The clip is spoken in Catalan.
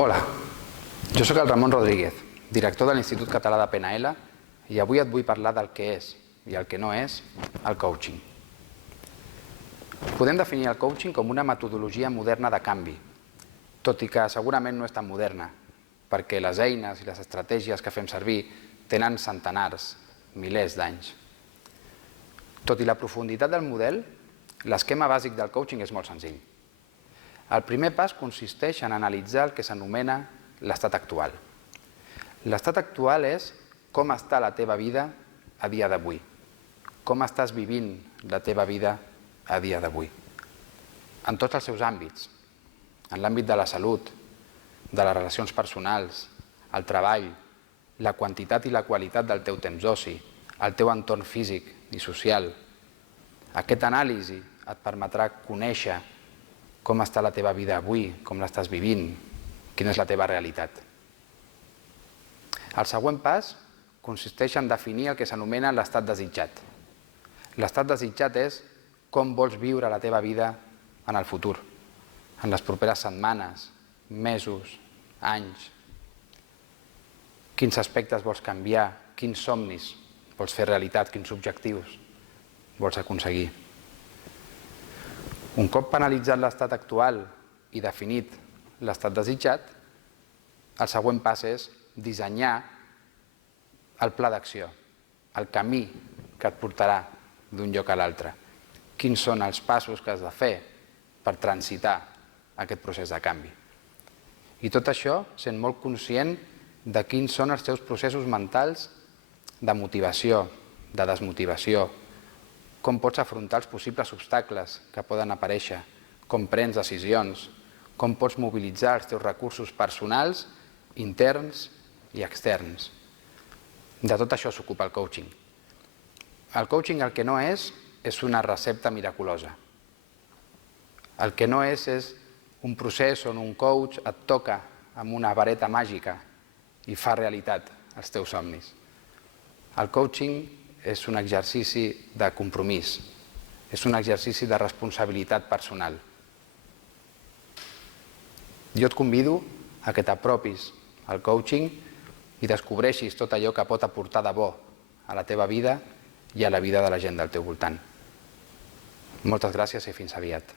Hola, jo sóc el Ramon Rodríguez, director de l'Institut Català de PNL, i avui et vull parlar del que és i el que no és el coaching. Podem definir el coaching com una metodologia moderna de canvi, tot i que segurament no és tan moderna, perquè les eines i les estratègies que fem servir tenen centenars, milers d'anys. Tot i la profunditat del model, l'esquema bàsic del coaching és molt senzill. El primer pas consisteix en analitzar el que s'anomena l'estat actual. L'estat actual és com està la teva vida a dia d'avui, com estàs vivint la teva vida a dia d'avui, en tots els seus àmbits, en l'àmbit de la salut, de les relacions personals, el treball, la quantitat i la qualitat del teu temps d'oci, el teu entorn físic i social. Aquesta anàlisi et permetrà conèixer com està la teva vida avui, com l'estàs vivint, quina és la teva realitat. El següent pas consisteix en definir el que s'anomena l'estat desitjat. L'estat desitjat és com vols viure la teva vida en el futur, en les properes setmanes, mesos, anys. Quins aspectes vols canviar, quins somnis vols fer realitat, quins objectius vols aconseguir. Un cop analitzat l'estat actual i definit l'estat desitjat, el següent pas és dissenyar el pla d'acció, el camí que et portarà d'un lloc a l'altre. Quins són els passos que has de fer per transitar aquest procés de canvi. I tot això sent molt conscient de quins són els teus processos mentals de motivació, de desmotivació, com pots afrontar els possibles obstacles que poden aparèixer, com prens decisions, com pots mobilitzar els teus recursos personals, interns i externs. De tot això s'ocupa el coaching. El coaching el que no és una recepta miraculosa. El que no és un procés on un coach et toca amb una vareta màgica i fa realitat els teus somnis. El coaching és un exercici de compromís, és un exercici de responsabilitat personal. Jo et convido a que t'apropis al coaching i descobreixis tot allò que pot aportar de bo a la teva vida i a la vida de la gent del teu voltant. Moltes gràcies i fins aviat.